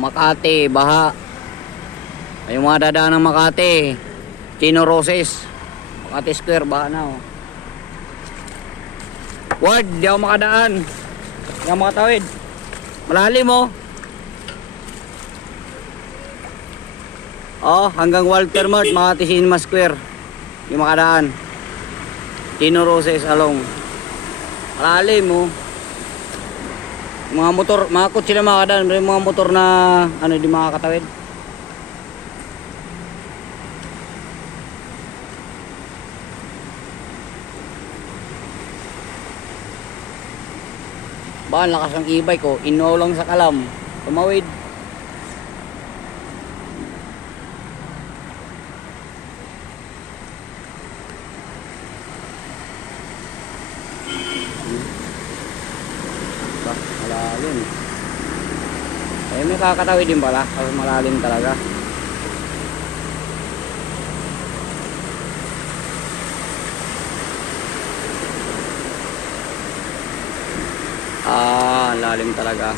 Makati, baha. Yung mga dadaan ng Makati, Chino Roses, Makati Square, baha na oh. Ward, di ako makadaan. Di ako makatawid. Malalim oh. Oh, hanggang Walter Mart, Makati Cinema Square. Di makadaan. Chino Roses along. Malalim oh. Mga motor, mga kotse na makadaan, may mga motor na ano di makakatawid. Ba, lakas ng e-bike ko, inuaw lang sa kalam, tumawid. Ba, malalim. Eh, may kakatawid din pala, kasi malalim talaga. Ah, lalim talaga.